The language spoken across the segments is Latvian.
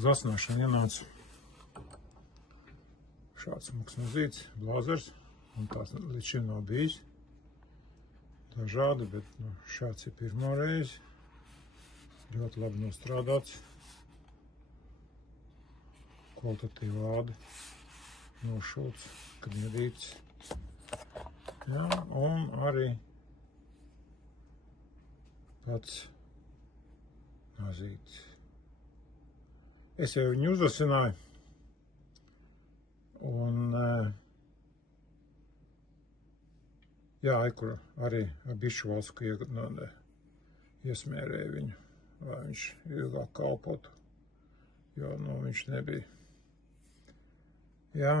uz asnāšanu ienāca šāds maksmazīts blāzers, un tās līdz šim nav bijis dažādi, bet šāds ir pirmo reizi, ļoti labi nostrādāts, kvalitatīvi ādi, nošūts, kniedīts, jā, un arī pats mazīts. Es jau viņu uzasināju, un jā, kur arī ar bišu valsku iesmērēju viņu, lai viņš ilgāk kalpotu, jo, viņš nebija. Jā,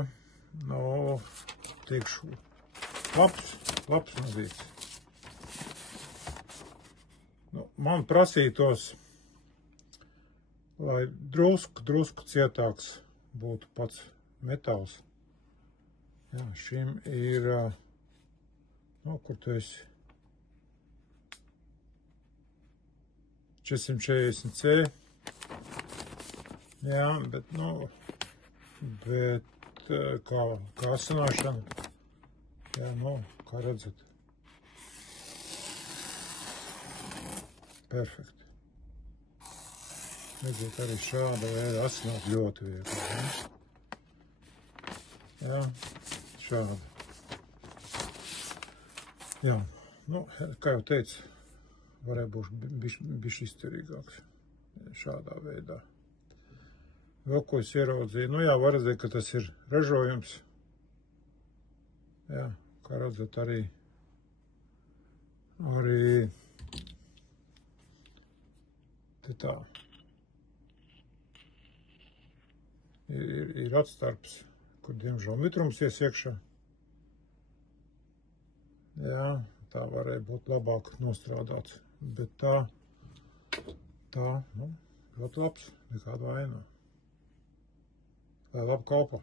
teikšu, labs mazīts. Man prasītos, lai drusku cietāks būtu pats metāls. Jā, šim ir, kur tu esi, 440C. Jā, bet, kā asināšana, jā, kā redzat. Perfekti. Redziet, arī šāda veida asināt ļoti viegli. Jā, šādi. Jā, kā jau teicu, varēja būt bišķi izturīgāks šādā veidā. Vēl ko es ieraudzīju, jā, var redzēt, ka tas ir ražojums. Jā, kā redzat, arī te tā. Ir atstarps, kur diemžēl mitrums ies iekšā. Jā, tā varēja būt labāk nostrādāts, bet tā, ļoti labs, nekāda vaina. Lai labi kalpo.